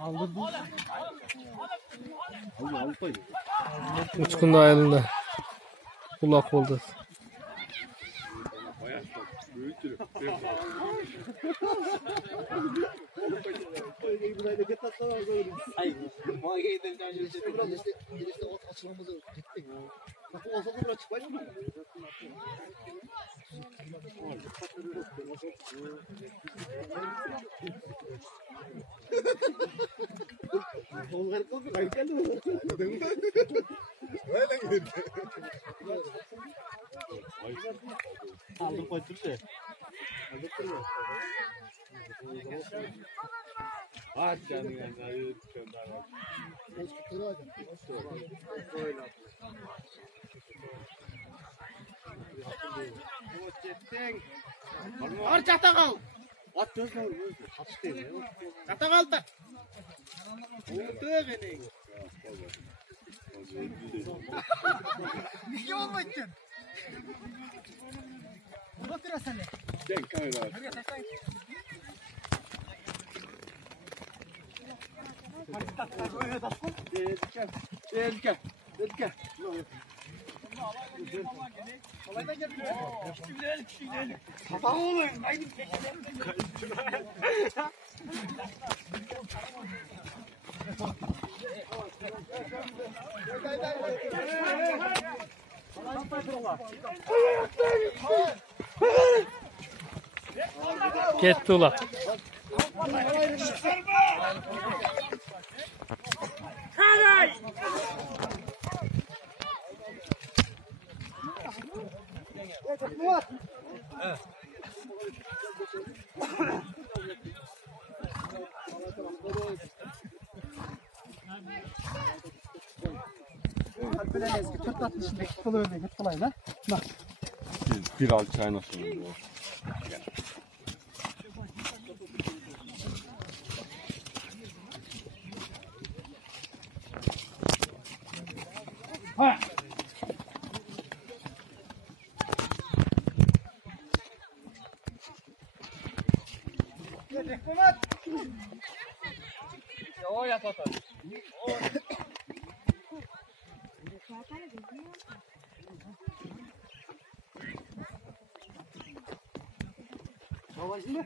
Aldırdım. Uçkunda ayılında. Kulak oldu. Ay, bana geldiğinden önce biraz işte açılmamızı gittik. Kapı olsa da buraya çıkmayacak mı? Oğlum garip oldu. Kayıp geldi mi? Öyle geldi. Aldım koydurdu. Hadi canım yani. Hadi canım. Ar çata kal. At gözle vur. Kaç değil. Çata kal da. Oldu gene. Bir şey olmayacak. Otur sen. Gel kamera. Gel. Kolaydan gel. Küçük. Kafa oğlum. Aynı Gitti ula. Böyle eski 460'daki kolu öyle git kolay lan. Bak. Bir al çayına sunun. Ha. O ya tata. Savaşın mı?